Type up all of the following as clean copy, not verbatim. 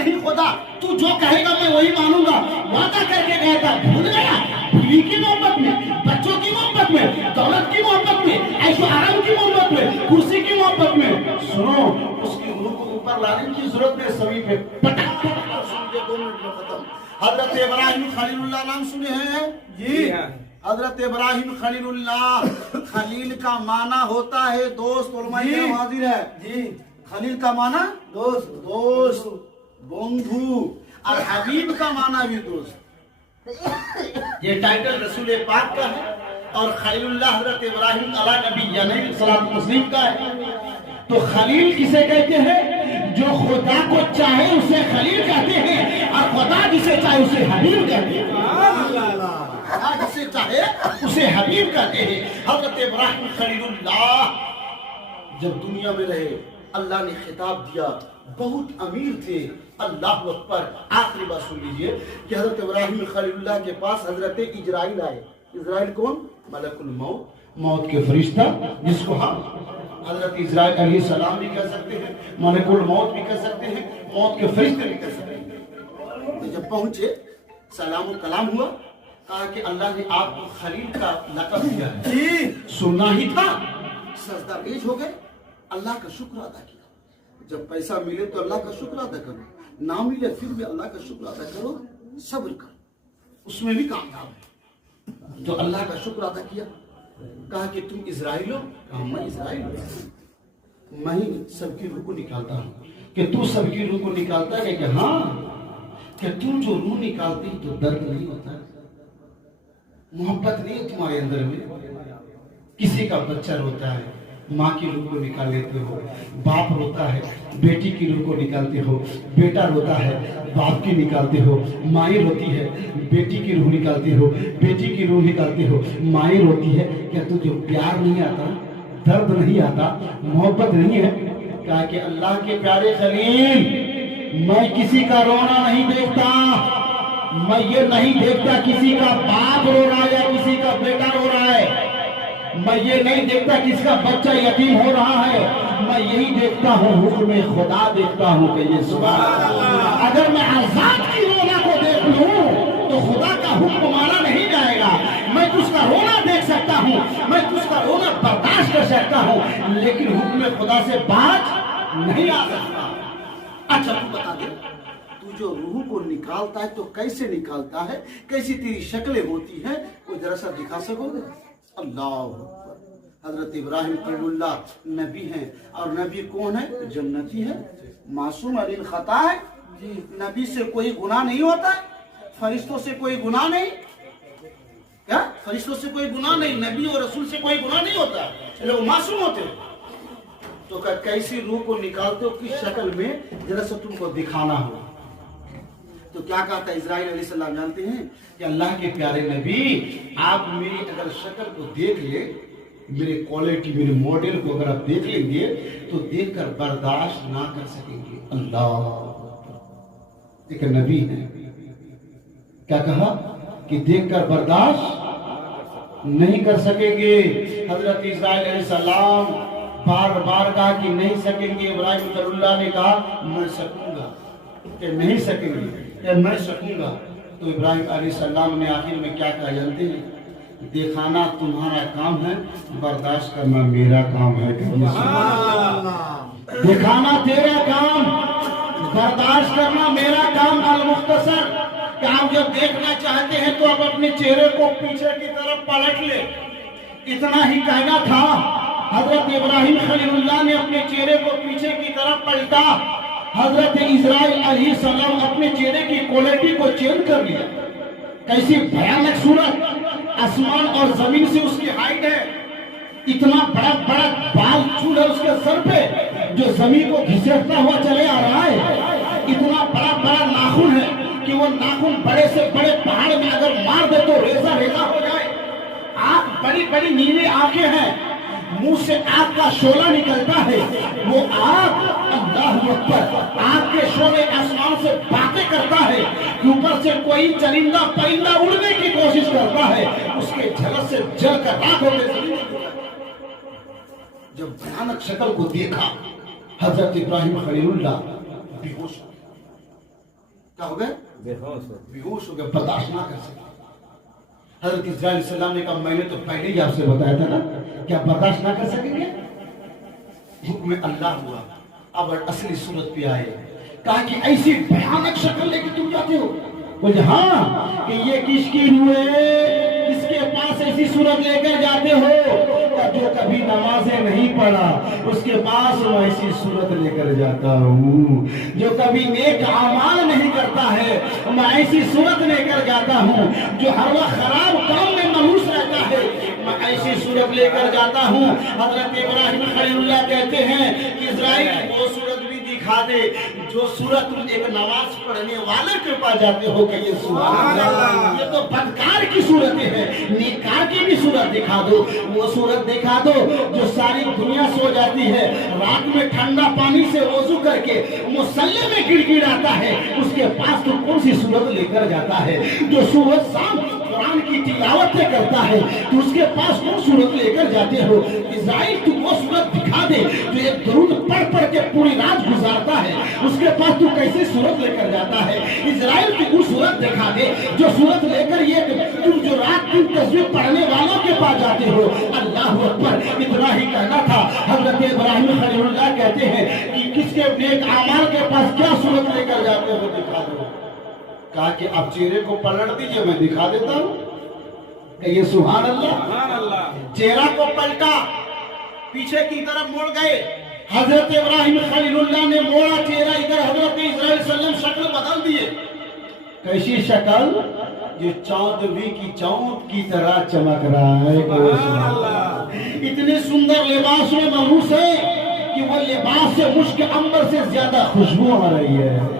نہیں خدا, تو جو کہے گا میں وہی مانوں گا. وعدہ کر کے گیا تھا, بھول گیا. بیوی کی محبت میں, بچوں کی محبت میں, دولت کی محبت میں, عیش و آرام کی محبت میں, کرسی کی محبت میں. سنو, اس کی روح کو اوپر لانے کی ضرورت ہے. سبھی پہ پٹک سن کے 2 منٹ میں ختم. حضرت ابراہیم خلیل اللہ نام سنے ہیں جی؟ حضرت ابراہیم خلیل اللہ, خلیل کا معنی ہوتا ہے دوست. علماء کرام حاضر ہے جی. خلیل کا معنی دوست, بندھو, اور حبیب کا معنی بھی دوست. یہ ٹائٹل رسول پاک کا ہے, اور خلیل اللہ حضرت ابراہیم علیہ نبی یعنی صلاۃ مسلم کا ہے. تو خلیل کسے کہتے ہیں؟ جو خدا کو چاہے اسے خلیل کہتے ہیں, اور خدا جسے چاہے اسے حبیب کہتے ہیں. خدا جسے چاہے اسے حبیب کہتے ہیں. حضرت ابراہیم خلیل اللہ جب دنیا میں رہے, اللہ نے خطاب دیا, بہت امیر تھے. اللہ اکبر. آخری بات سن لیجئے کہ حضرت ابراہیم خلیل اللہ کے پاس حضرت اجرائیل آئے. اجرائیل کون؟ ملک الموت, موت کے فرشتہ, جس کو ہم حضرت اسرائیل علیہ السلام بھی کہہ سکتے ہیں, ملک الموت بھی کہہ سکتے ہیں, موت کے فرشتے بھی کہہ سکتے ہیں. جب پہنچے, سلام و کلام ہوا, کہا کہ اللہ نے آپ کو خلیل کا لقب دیا ہے. سننا ہی تھا, سجدہ ریز ہو گئے, اللہ کا شکر ادا کیا. جب پیسہ ملے تو اللہ کا شکر ادا کرو, نہ ملے پھر بھی اللہ کا شکر ادا کرو, صبر کرو, اس میں بھی کامیاب ہے. تو اللہ کا شکر ادا کیا. کہا کہ تم اسرائیل ہو؟ کہا میں اسرائیل ہوں, میں ہی سب کی روح کو نکالتا ہوں. کہ تو سب کی روح کو نکالتا ہے؟ کہ ہاں. کہ تم جو روح نکالتی تو درد نہیں ہوتا, محبت نہیں ہے تمہارے اندر میں. کسی کا بچہ روتا ہے, ماں کی روح کو نکال لیتے ہو. باپ روتا ہے, بیٹی کی روح کو نکالتے ہو. بیٹا روتا ہے, باپ کی نکالتے ہو. مائیں روتی ہے, بیٹی کی روح نکالتے ہو. بیٹی کی روح نکالتے ہو. مائیں روتی ہے. کیا تجھے پیار نہیں آتا, درد نہیں آتا, محبت نہیں ہے؟ کہا کہ اللہ کے پیارے خلیل, میں کسی کا رونا نہیں دیکھتا. میں یہ نہیں دیکھتا کسی کا باپ رو رہا ہے یا کسی کا بیٹا رو رہا ہے. میں یہ نہیں دیکھتا کس کا بچہ یتیم ہو رہا ہے. میں یہی دیکھتا ہوں, حکم خدا دیکھتا ہوں کہ یہ سبحان اللہ. اگر میں آزاد کی رونا کو دیکھ لوں تو خدا کا حکم مانا نہیں جائے گا. میں تجھ کا رونا دیکھ سکتا ہوں, میں تجھ کا رونا برداشت کر سکتا ہوں, لیکن حکم خدا سے باز نہیں آ سکتا. اچھا تو بتا دے, تو جو روح کو نکالتا ہے تو کیسے نکالتا ہے, کیسی تیری شکلیں ہوتی ہیں, کوئی ذرا سا دکھا سکو گے؟ اللہ اکبر. حضرت ابراہیم خلیل اللہ نبی ہیں, اور نبی کون ہے؟ جنتی ہے, معصوم علی الخطا ہے. نبی سے کوئی گناہ نہیں ہوتا ہے, فرشتوں سے کوئی گناہ نہیں. کیا فرشتوں سے کوئی گناہ نہیں, نبی اور رسول سے کوئی گناہ نہیں ہوتا, لوگ معصوم ہوتے ہیں. تو کیسی روح کو نکالتے ہو, کس شکل میں, ذرا سا تم کو دکھانا ہو. تو کیا کہا تھا اسرائیل علیہ السلام جانتے ہیں؟ کہ اللہ کے پیارے نبی, آپ میری اگر شکل کو دیکھ لیں, میرے کوالٹی, میرے ماڈل کو اگر آپ دیکھ لیں گے تو دیکھ کر برداشت نہ کر سکیں گے. اللہ ایک نبی ہے, کیا کہا کہ دیکھ کر برداشت نہیں کر سکیں گے. حضرت اسرائیل علیہ السلام بار بار کہا کہ نہیں سکیں گے. ابراہیم خلیل اللہ نے کہا میں سکوں گا, کہ نہیں سکیں گے, کہ میں سکوں گا. تو ابراہیم علیہ السلام نے آخر میں کیا کہا جانتے ہیں؟ دکھانا تمہارا کام ہے, برداشت کرنا میرا کام ہے. دکھانا تیرا کام, برداشت کرنا میرا کام. المختصر کہ آپ جب دیکھنا چاہتے ہیں تو آپ اپنے چہرے کو پیچھے کی طرف پلٹ لے. اتنا ہی کہنا تھا. حضرت ابراہیم خلیل اللہ نے اپنے چہرے کو پیچھے کی طرف پلٹا. حضرت اسرائیل علیہ السلام اپنے چہرے کی کوالٹی کو چینج کر لیا. کیسی بھیانک صورت, آسمان اور زمین سے اس کی ہائٹ ہے. اتنا بڑا بڑا بال چول ہے اس کے سر پہ جو زمین کو گھسیٹتا ہوا چلے آ رہا ہے. اتنا بڑا بڑا ناخن ہے کہ وہ ناخن بڑے سے بڑے پہاڑ میں اگر مار دے تو ریزہ ریزہ ہو جائے. آنکھ بڑی بڑی نیلی آنکھیں ہیں, منہ سے آگ کا شعلہ نکلتا ہے. وہ آگ, اللہ اکبر, آگ کے شعلے آسمان سے باتیں کرتا ہے. اوپر سے کوئی چرندہ پرندہ اڑنے کی کوشش کرتا ہے, اس کے جھلک سے جل کر راکھ ہو گئے. جب بھیانک شکل کو دیکھا حضرت ابراہیم خلیل اللہ بے ہوش. क्या हो गए? बेहोश हो गए, बर्दाश्त ना कर सके। हजरत इस्राइल अलैहिस्सलाम ने कहा मैंने तो पहले ही आपसे बताया था ना, क्या बर्दाश्त ना कर सकेंगे? हुक्म अल्लाह हुआ, अब असली सूरत पे आए। कहा कि ऐसी भयानक शक्ल लेके तुम जाते हो? बोले हाँ, कि ये किसकी रूह है, इसके पास ऐसी सूरत लेकर जाते हो? जो कभी नमाजें नहीं पढ़ा उसके पास मैं ऐसी सूरत लेकर जाता हूँ। जो कभी नेक अमाल नहीं करता है मैं ऐसी सूरत लेकर जाता हूँ। जो हर वक्त खराब काम में मलूस रहता है मैं ऐसी सूरत लेकर जाता हूँ। हजरत इब्राहिम खलीलुल्लाह कहते हैं कि इस्राइल वो सूरत भी दिखा दे जो सूरत तुम एक नमाज पढ़ने वाले के पास जाते हो। कहिए सुभान अल्लाह। ये तो बदकार की सूरतें हैं, नेककार की भी सूरत दिखा दो। वो सूरत दिखा दो जो सारी दुनिया सो जाती है, रात में ठंडा पानी से वजू करके मुसल्ले में गिड़गिड़ाता है, उसके पास तो कौन सी सूरत लेकर जाता है? जो सुबह शाम कुरान की तिलावत करता है तो उसके पास कौन सूरत लेकर जाते हो? इस्राइल तू वो सूरत दिखा दे जो एक दरूद पढ़ पढ़ के पूरी रात गुजारता है, उसके पास तू कैसे सूरत लेकर जाता है? इस्राइल तू वो सूरत दिखा दे जो सूरत लेकर ये तुम जो रात दिन तस्वीर पढ़ने वालों के पास जाते हो। अल्लाह अकबर। इतना ही कहना था। हजरत इब्राहिम खलीलुल्लाह कहते हैं कि किसके नेक अमाल के पास क्या सूरत लेकर जाते हो दिखा दो। कहा कि आप चेहरे को पलट दीजिए मैं दिखा देता हूँ। कहिए सुभान अल्लाह। चेहरा को पलटा, पीछे की तरफ मुड़ गए। हजरत इब्राहिम खलीलुल्लाह ने मोड़ा चेहरा इधर, हजरत इस्राइल सल्लम शक्ल बदल दिए। कैसी शक्ल? जो चांदनी की चांद की तरह चमक रहा है। इतने सुंदर लिबास में मलबूस है कि वो लिबास से मुश्क अंबर से ज्यादा खुशबू आ रही है।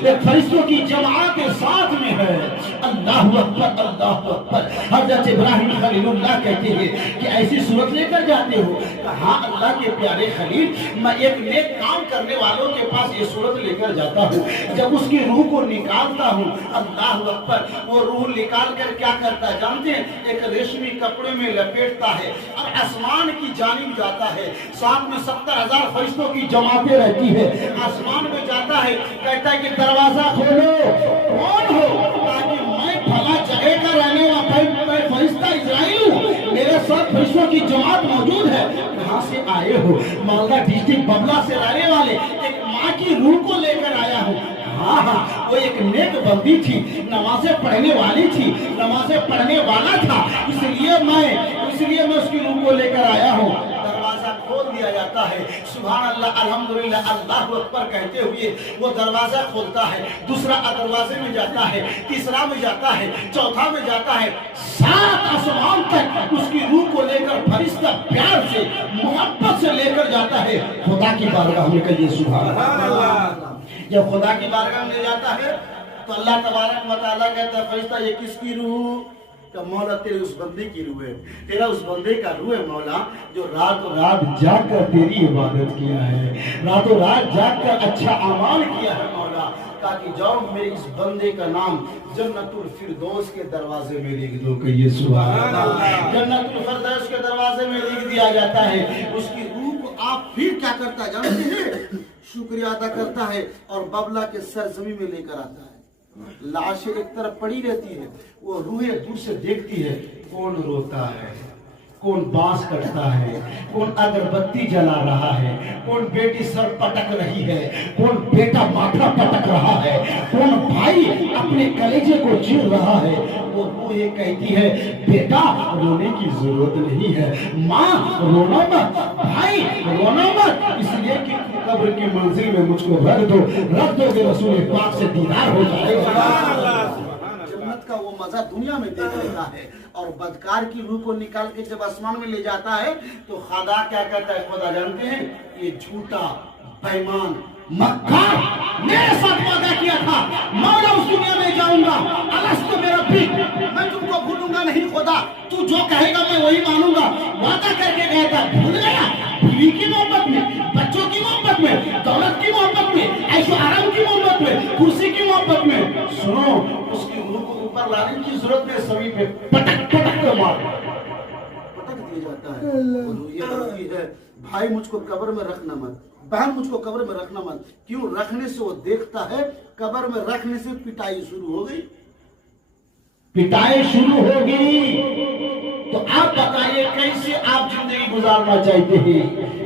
फरिश्तों की जमात के साथ में है। अल्लाह अकबर, अल्लाह अकबर। हजरत इब्राहिम खलीलुल्लाह कहते हैं कि ऐसी सूरत लेकर जाते हो? हाँ अल्लाह के प्यारे खलील, मैं एक नेक काम करने वालों के पास ये सूरत लेकर जाता हूँ। जब उसकी रूह को निकालता हूँ, अल्लाह अकबर, वो रूह निकाल कर क्या करता है जानते हैं? एक रेशमी कपड़े में लपेटता है और आसमान की जानिब जाता है। साथ में 70,000 फरिश्तों की जमातें रहती है। आसमान में जाता है, कहता है कि दरवाजा खोलो। कौन हो? ताकि मैं फला जगह का रहने वाला फरिश्ता इस्राइल हूँ, मेरे साथ फरिश्तों की जमात मौजूद है। कहाँ से आए हो? मालदा डिस्ट्रिक्ट बबला से रहने वाले एक माँ की रूह को लेकर आया हूँ। हाँ हाँ, वो एक नेक बंदी थी, नमाजें पढ़ने वाली थी, नमाजें पढ़ने वाला था, इसलिए मैं उसकी रूह को लेकर आया हूँ। दरवाजा खोल दिया जाता है। सुभान अल्लाह, अल्हम्दुलिल्लाह, अल्लाह अकबर कहते हुए वो दरवाजा खोलता है। दूसरा दरवाजे में जाता है, तीसरा में जाता है, चौथा में जाता है, 7 आसमान तक उसकी रूह को लेकर फरिश्ता प्यार से मोहब्बत से लेकर जाता है खुदा की बारगाह में। कहिए सुभान अल्लाह। जब खुदा की बारगाह में ले जाता है तो अल्लाह तबारक व तआला कहता है फरिश्ता ये किसकी रूह? तो मौला तेरे उस बंदे की रूह है, तेरा उस बंदे का रूह है मौला जो रातों रात जागकर तेरी इबादत किया है, रातों रात जागकर अच्छा अमाल किया है मौला, ताकि जाओ मेरे इस बंदे का नाम जन्नतुल फिरदौस के दरवाजे में लिख दो। कहिए सुभान अल्लाह। जन्नतुल फिरदौस के दरवाजे में लिख दिया जाता है। उसकी रूह को आप फिर क्या करता है जानते हैं? शुक्रिया अदा करता है और बबला के सरजमी में लेकर आता है। लाशें एक तरफ पड़ी रहती है, वो रूहें दूर से देखती है, कौन रोता है, कौन बांस कटता है, कौन अगरबत्ती जला रहा है, कौन बेटी सर पटक रही है, कौन बेटा माथा पटक रहा है, कौन भाई अपने कलेजे को चीर रहा है। वो रूह ये कहती है बेटा रोने की जरूरत नहीं है, माँ रोना मत, भाई रोना मत, इसलिए कि कब्र की मंजिल में मुझको रख दो कि रसूल पाक से दीदार हो जाएगा। जन्नत का वो मजा दुनिया में देख लेता है। और बदकार की रूह को निकाल के जब आसमान में ले जाता है तो खुदा क्या कहता है? खुदा जानते हैं ये झूठा बेईमान मक्कार मेरे साथ वादा किया था, मौला उस दुनिया में जाऊंगा, अलस्तु बिरब्बी, मैं तुमको भूलूंगा नहीं खुदा, तू जो कहेगा मैं वही मानूंगा। वादा करके गया था, भूल गया? बीवी की मोहब्बत में, बच्चों की मोहब्बत में, दौलत की मोहब्बत में, ऐशो आराम की मोहब्बत में, कुर्सी की मोहब्बत में। सुनो, उसकी रूह को ऊपर लाने की जरूरत है, सभी पे पटक पटक के मार पटक दिया जाता है। ये है भाई मुझको कब्र में रखना मत, बहन मुझको कब्र में रखना मत। क्यों? रखने से वो देखता है, कब्र में रखने से पिटाई शुरू हो गई, पिटाई शुरू हो गई। तो आप बताइए कैसे आप जिंदगी गुजारना चाहते हैं?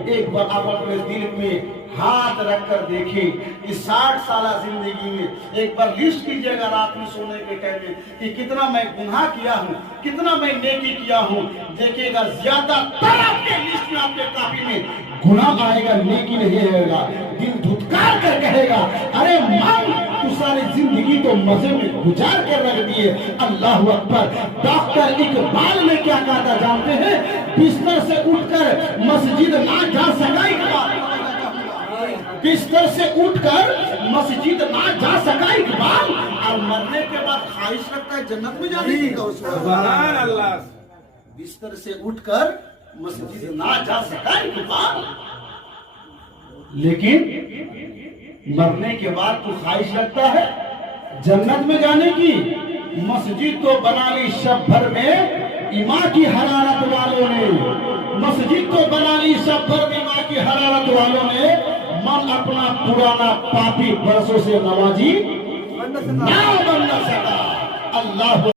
एक बार आप अपने दिल में हाथ रखकर देखिए इस 60 साल जिंदगी में एक बार लिस्ट कीजिएगा रात में सोने के टाइम में कि कितना मैं गुनाह किया हूँ, कितना मैं नेकी किया हूँ। देखिएगा ज्यादातर आपके लिस्ट में, आपके काफी में गुनाह आएगा, नेकी नहीं आएगा। दिल धुतकार कर कहेगा अरे मां तू सारी जिंदगी तो मजे में गुजार कर रख दिए। अल्लाह अकबर। डॉक्टर इकबाल ने क्या कहा था जानते हैं? बिस्तर से उठकर मस्जिद ना जा सका इकबाल, बिस्तर से उठकर मस्जिद ना जा सका इकबाल, और मरने के बाद ख्वाहिश रखता है जन्नत में जाने की। सुभान अल्लाह। बिस्तर से उठकर मस्जिद ना जा सका इकबाल, लेकिन मरने के बाद तो ख्वाहिश रखता है जन्नत में जाने की। मस्जिद तो बना ली शब भर में ईमान की हरारत वालों ने, मस्जिद तो बना ली शब भर में ईमान की हरारत वालों ने, मन अपना पुराना पापी बरसों से नवाजी ना बन सका। अल्लाह